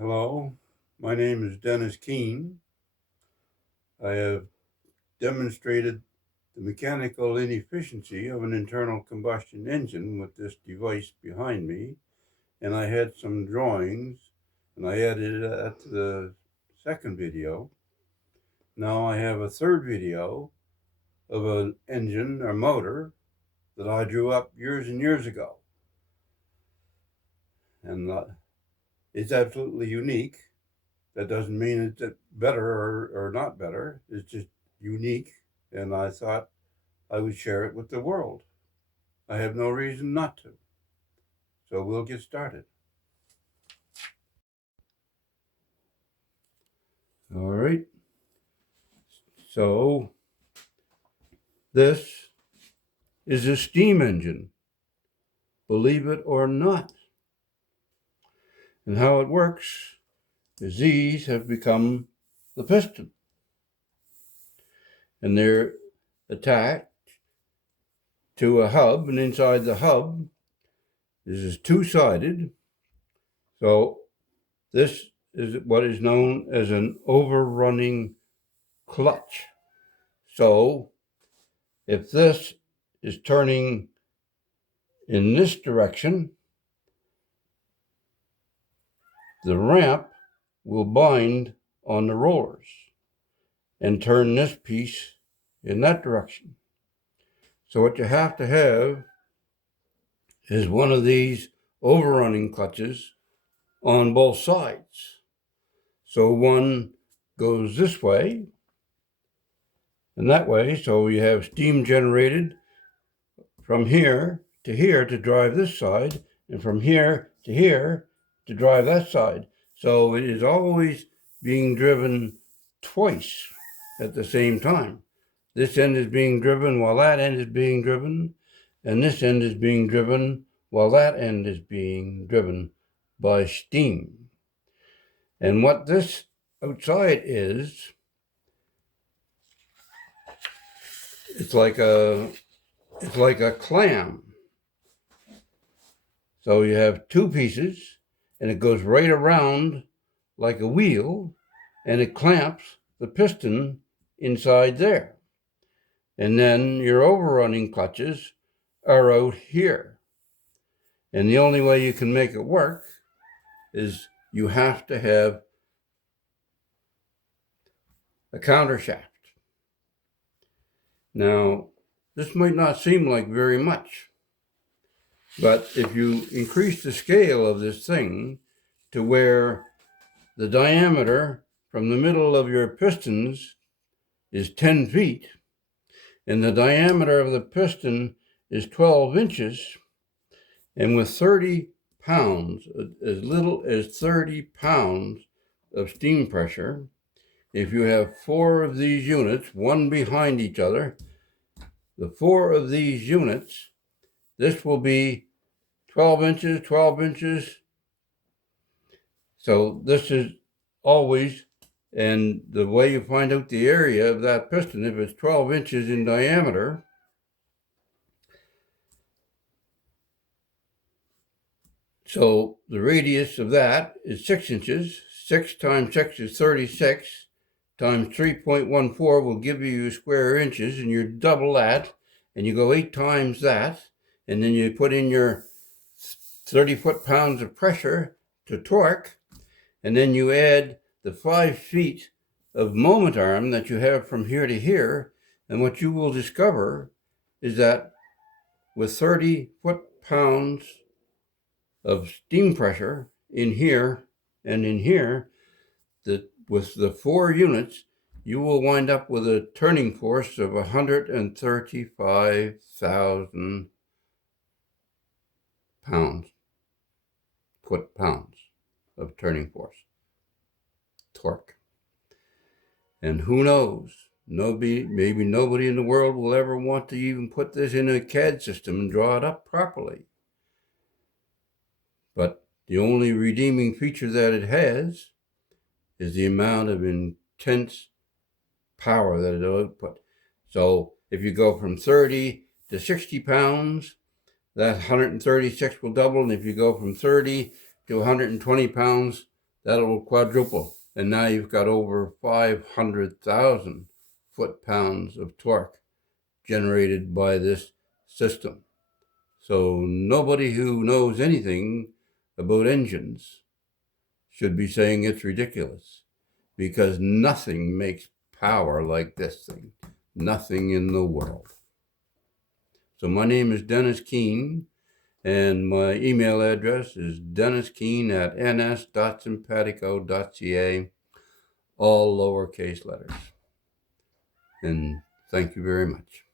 Hello, my name is Dennis Keene. I have demonstrated the mechanical inefficiency of an internal combustion engine with this device behind me, and I had some drawings, and I added that to the second video. Now I have a third video of an engine or motor that I drew up years and years ago, and it's absolutely unique. That doesn't mean it's better or not better. It's just unique, and I thought I would share it with the world. I have no reason not to. So we'll get started. All right. So this is a steam engine, believe it or not. And how it works is these have become the piston. And they're attached to a hub, and inside the hub, this is two-sided. So this is what is known as an overrunning clutch. So if this is turning in this direction, the ramp will bind on the rollers and turn this piece in that direction. So what you have to have is one of these overrunning clutches on both sides. So one goes this way and that way, so you have steam generated from here to drive this side, and from here to drive that side. So it is always being driven twice at the same time. This end is being driven while that end is being driven, and this end is being driven while that end is being driven by steam. And what this outside is, it's like a clam. So you have two pieces, and it goes right around like a wheel, and it clamps the piston inside there. And then your overrunning clutches are out here. And the only way you can make it work is you have to have a counter shaft. Now, this might not seem like very much, but if you increase the scale of this thing to where the diameter from the middle of your pistons is 10 feet, and the diameter of the piston is 12 inches, and with 30 pounds, as little as 30 pounds of steam pressure, if you have four of these units, one behind each other, the four of these units, this will be 12 inches, 12 inches. So this is always, and the way you find out the area of that piston, if it's 12 inches in diameter, so the radius of that is 6 inches. 6 times 6 is 36, times 3.14 will give you your square inches, and you double that, and you go 8 times that, and then you put in your 30 foot-pounds of pressure to torque, and then you add the 5 feet of moment arm that you have from here to here, and what you will discover is that with 30 foot-pounds of steam pressure in here and in here, that with the four units, you will wind up with a turning force of 135,000 foot-pounds of turning force, torque. And who knows, maybe nobody in the world will ever want to even put this in a CAD system and draw it up properly. But the only redeeming feature that it has is the amount of intense power that it'll output. So if you go from 30 to 60 pounds, that 136 will double. And if you go from 30 to 120 pounds, that'll quadruple. And now you've got over 500,000 foot-pounds of torque generated by this system. So nobody who knows anything about engines should be saying it's ridiculous, because nothing makes power like this thing. Nothing in the world. So my name is Dennis Keene, and my email address is denniskeen@ns.simpatico.ca, all lowercase letters. And thank you very much.